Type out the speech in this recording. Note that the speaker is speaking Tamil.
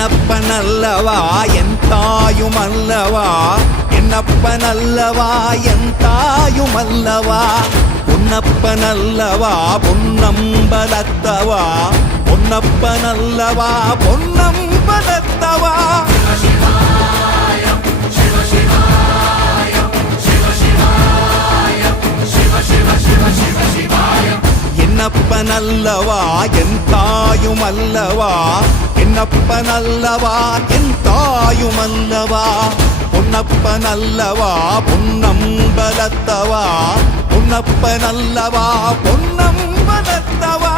என்னப்பனல்லவா என் தாயுமல்லவா, என்னப்பனல்லவா என் தாயுமல்லவா, பொன்னப்பனல்லவா பொன்னம்பலத்தவா, பொன்னப்பனல்லவா பொன்னம்பலத்தவா. என்னப்பனல்லவா என் தாயுமல்லவா, என்னப்பனல்லவா என் தாயுமல்லவா, பொன்னப்பனல்லவா பொன்னம்பலத்தவா, பொன்னப்பனல்லவா பொன்னம்பலத்தவா.